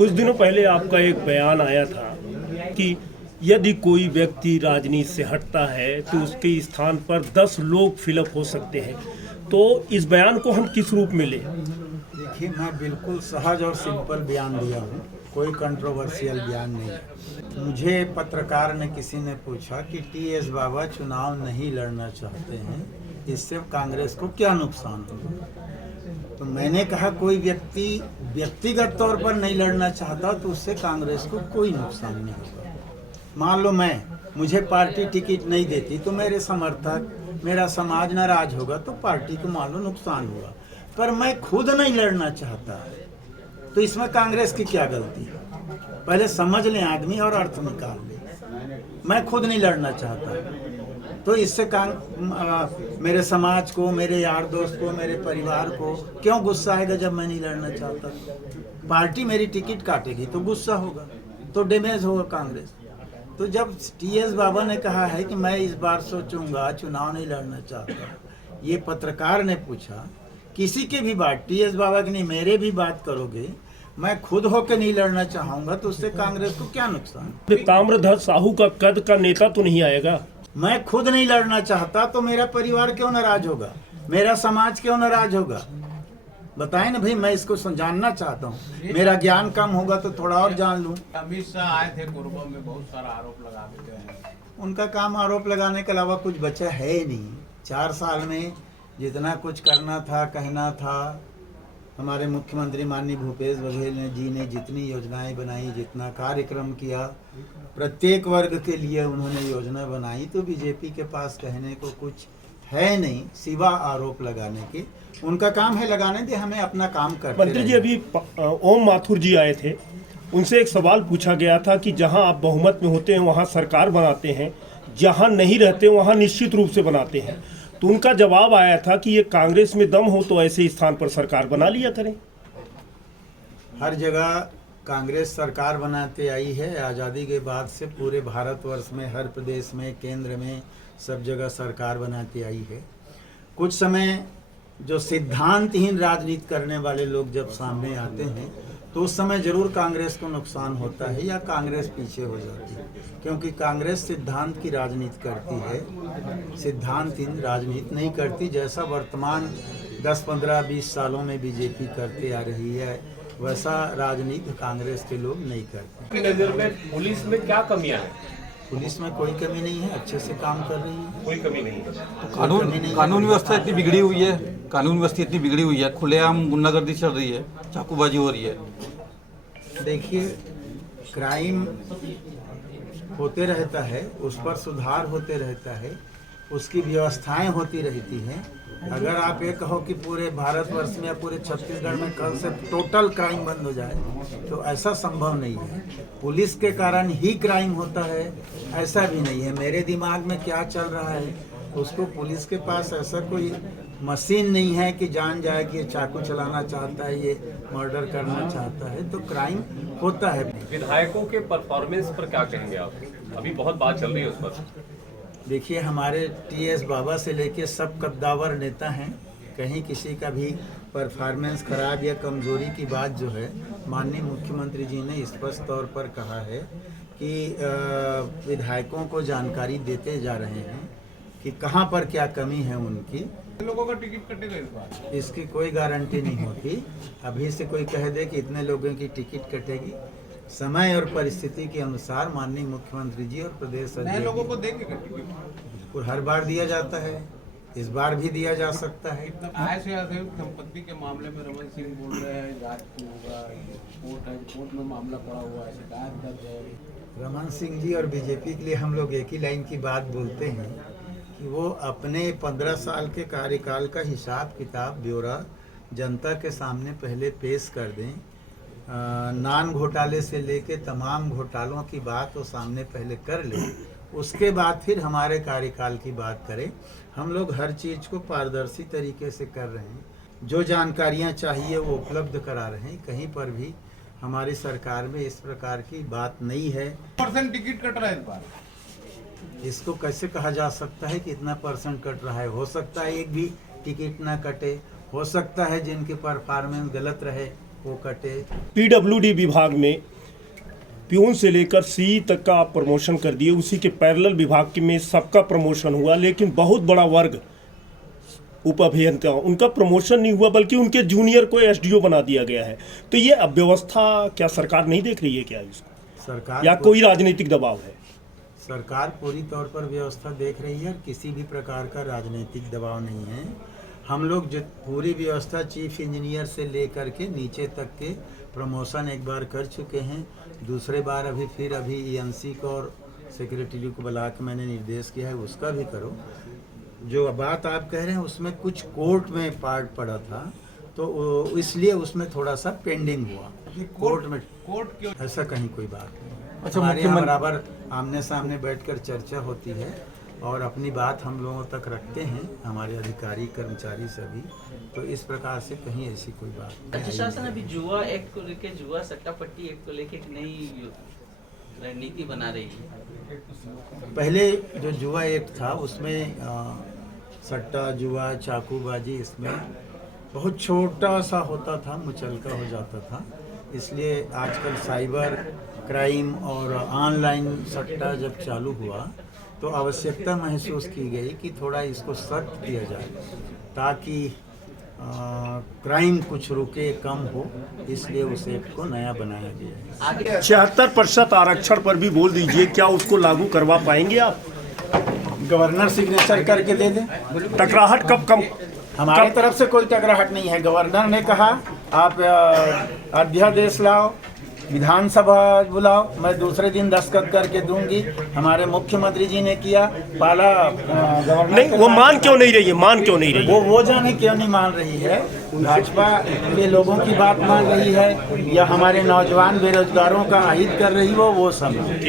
कुछ दिनों पहले आपका एक बयान आया था कि यदि कोई व्यक्ति राजनीति से हटता है तो उसके स्थान पर 10 लोग फिलअप हो सकते हैं। तो इस बयान को हम किस रूप में लें? देखिए, मैं बिल्कुल सहज और सिंपल बयान दिया हूँ, कोई कंट्रोवर्शियल बयान नहीं है। मुझे पत्रकार ने किसी ने पूछा कि टीएस बाबा चुनाव नहीं लड़ना चाहते हैं, इससे कांग्रेस को क्या नुकसान होगा। तो मैंने कहा कोई व्यक्ति व्यक्तिगत तौर पर नहीं लड़ना चाहता तो उससे कांग्रेस को कोई नुकसान नहीं होगा। मान लो मुझे पार्टी टिकट नहीं देती तो मेरे समर्थक, मेरा समाज नाराज होगा तो पार्टी को मान लो नुकसान होगा, पर मैं खुद नहीं लड़ना चाहता तो इसमें कांग्रेस की क्या गलती है? पहले समझ लें आदमी और अर्थ निकाल लें। मैं खुद नहीं लड़ना चाहता तो इससे मेरे समाज को, मेरे यार दोस्त को, मेरे परिवार को क्यों गुस्सा आएगा जब मैं नहीं लड़ना चाहता? पार्टी मेरी टिकट काटेगी तो गुस्सा होगा, तो डैमेज होगा कांग्रेस। तो जब टीएस बाबा ने कहा है कि मैं इस बार सोचूंगा, चुनाव नहीं लड़ना चाहता, ये पत्रकार ने पूछा, किसी के भी बात, टीएस बाबा की नहीं, मेरे भी बात करोगे, मैं खुद होकर नहीं लड़ना चाहूंगा तो उससे कांग्रेस को क्या नुकसान? ताम्रध्वज साहू का कद का नेता तो नहीं आएगा? मैं खुद नहीं लड़ना चाहता तो मेरा परिवार क्यों नाराज होगा, मेरा समाज क्यों नाराज होगा? बताएं ना भाई, मैं इसको जानना चाहता हूँ। मेरा ज्ञान कम होगा तो थोड़ा और जान लूँ। अमित शाह आए थे कोरबा में, बहुत सारा आरोप लगा देते हैं। उनका काम आरोप लगाने के अलावा कुछ बचा है ही नहीं। 4 साल में जितना कुछ करना था, कहना था, हमारे मुख्यमंत्री माननीय भूपेश बघेल जी ने जितनी योजनाएं बनाई, जितना कार्यक्रम किया, प्रत्येक वर्ग के लिए उन्होंने योजना बनाई, तो बीजेपी के पास कहने को कुछ है नहीं सिवा आरोप लगाने के। उनका काम है लगाने दे, हमें अपना काम करते मंत्री जी, अभी ओम माथुर जी आए थे, उनसे एक सवाल पूछा गया था कि जहां आप बहुमत में होते हैं वहां सरकार बनाते हैं, जहां नहीं रहते वहां निश्चित रूप से बनाते हैं। तो उनका जवाब आया था कि ये कांग्रेस में दम हो तो ऐसे स्थान पर सरकार बना लिया करें। हर जगह कांग्रेस सरकार बनाते आई है। आज़ादी के बाद से पूरे भारतवर्ष में, हर प्रदेश में, केंद्र में, सब जगह सरकार बनाती आई है। कुछ समय जो सिद्धांतहीन राजनीति करने वाले लोग जब सामने आते हैं तो उस समय जरूर कांग्रेस को नुकसान होता है या कांग्रेस पीछे हो जाती है, क्योंकि कांग्रेस सिद्धांत की राजनीति करती है, सिद्धांतहीन राजनीति नहीं करती। जैसा वर्तमान 10, 15, 20 सालों में बीजेपी करते आ रही है, वैसा राजनीति कांग्रेस के लोग नहीं करते। की नज़र में पुलिस में क्या कमियां हैं? पुलिस में कोई कमी नहीं है, अच्छे से काम कर रही है, कोई कमी नहीं है। तो कानून व्यवस्था इतनी बिगड़ी हुई है, कानून व्यवस्था इतनी बिगड़ी हुई है, खुलेआम गुंडागर्दी चल रही है, चाकूबाजी हो रही है। देखिए, क्राइम होते रहता है, उस पर सुधार होते रहता है, उसकी व्यवस्थाएं होती रहती हैं। अगर आप ये कहो कि पूरे भारतवर्ष में या पूरे छत्तीसगढ़ में कल से टोटल क्राइम बंद हो जाए तो ऐसा संभव नहीं है। पुलिस के कारण ही क्राइम होता है ऐसा भी नहीं है। मेरे दिमाग में क्या चल रहा है उसको, पुलिस के पास ऐसा कोई मशीन नहीं है कि जान जाए कि ये चाकू चलाना चाहता है, ये मर्डर करना चाहता है, तो क्राइम होता है। विधायकों के परफॉर्मेंस पर क्या कहेंगे आप? अभी बहुत बात चल रही है उस पर। देखिए, हमारे टीएस बाबा से लेके सब कद्दावर नेता हैं, कहीं किसी का भी परफॉर्मेंस खराब या कमजोरी की बात जो है, माननीय मुख्यमंत्री जी ने स्पष्ट तौर पर कहा है कि विधायकों को जानकारी देते जा रहे हैं कि कहां पर क्या कमी है उनकी। लोगों का टिकट कटेगा इस बार? इसकी कोई गारंटी नहीं होती। अभी से कोई कह दे कि इतने लोगों की टिकट कटेगी, समय और परिस्थिति के अनुसार माननीय मुख्यमंत्री जी और प्रदेश नए लोगों को देंगे टिकट? बिल्कुल, हर बार दिया जाता है, इस बार भी दिया जा सकता है। आय से अधिक संपत्ति के मामले में रमन सिंह बोल रहे हैं जांच होगा, कोर्ट में मामला पड़ा हुआ है, शिकायत दर्ज है। रमन सिंह जी और बीजेपी के लिए हम लोग एक ही लाइन की बात बोलते हैं कि वो अपने 15 साल के कार्यकाल का हिसाब किताब ब्यौरा जनता के सामने पहले पेश कर दें। नान घोटाले से लेके तमाम घोटालों की बात वो सामने पहले कर ले, उसके बाद फिर हमारे कार्यकाल की बात करें। हम लोग हर चीज़ को पारदर्शी तरीके से कर रहे हैं, जो जानकारियां चाहिए वो उपलब्ध करा रहे हैं। कहीं पर भी हमारी सरकार में इस प्रकार की बात नहीं है। % टिकट कट रहा है इस बार? इसको कैसे कहा जा सकता है कि इतना % कट रहा है? हो सकता है एक भी टिकट ना कटे, हो सकता है जिनकी परफॉर्मेंस गलत रहे वो कटे। पीडब्ल्यूडी विभाग में प्यून से लेकर सी तक का आप प्रमोशन कर दिए, उसी के पैरेलल विभाग में सबका प्रमोशन हुआ, लेकिन बहुत बड़ा वर्ग उप अभियंता उनका प्रमोशन नहीं हुआ, बल्कि उनके जूनियर को एसडीओ बना दिया गया है। तो ये अव्यवस्था क्या सरकार नहीं देख रही है क्या इसको, सरकार या कोई राजनीतिक दबाव है? सरकार पूरी तौर पर व्यवस्था देख रही है, किसी भी प्रकार का राजनीतिक दबाव नहीं है। हम लोग जो पूरी व्यवस्था चीफ इंजीनियर से लेकर के नीचे तक के प्रमोशन एक बार कर चुके हैं, दूसरे बार अभी ईएनसी को और सेक्रेटरी को बुला के मैंने निर्देश किया है उसका भी करो। जो बात आप कह रहे हैं उसमें कुछ कोर्ट में पार्ट पड़ा था, तो इसलिए उसमें थोड़ा सा पेंडिंग हुआ। कोर्ट क्यों? ऐसा कहीं कोई बात नहीं। अच्छा, हमारे यहाँ बराबर आमने सामने बैठकर चर्चा होती है और अपनी बात हम लोगों तक रखते हैं, हमारे अधिकारी कर्मचारी सभी। तो इस प्रकार से कहीं ऐसी कोई बात नहीं। राज्य शासन अभी जुआ एक्ट को लेकर, जुआ सट्टा पट्टी एक्ट को लेकर एक नई रणनीति बना रही है। पहले जो जुआ एक्ट था उसमें सट्टा, जुआ, चाकूबाजी, इसमें बहुत छोटा सा होता था, मुचलका हो जाता था। इसलिए आजकल साइबर क्राइम और ऑनलाइन सट्टा जब चालू हुआ तो आवश्यकता महसूस की गई कि थोड़ा इसको सख्त किया जाए ताकि क्राइम कुछ रुके, कम हो, इसलिए उस एक्ट को नया बनाया गया है। 76% आरक्षण पर भी बोल दीजिए, क्या उसको लागू करवा पाएंगे आप? गवर्नर सिग्नेचर करके दे दें। टकराहट कब कम? हमारी तरफ से कोई टकराहट नहीं है। गवर्नर ने कहा आप अध्यादेश लाओ, विधानसभा बुलाओ, मैं दूसरे दिन दस्तखत करके दूंगी। हमारे मुख्यमंत्री जी ने किया, पाला गवर्नर नहीं, वो मान क्यों नहीं रही है? मान क्यों नहीं रही है? वो जाने क्यों नहीं मान रही है। भाजपा के लोगों की बात मान रही है या हमारे नौजवान बेरोजगारों का अहित कर रही हो, वो समझ।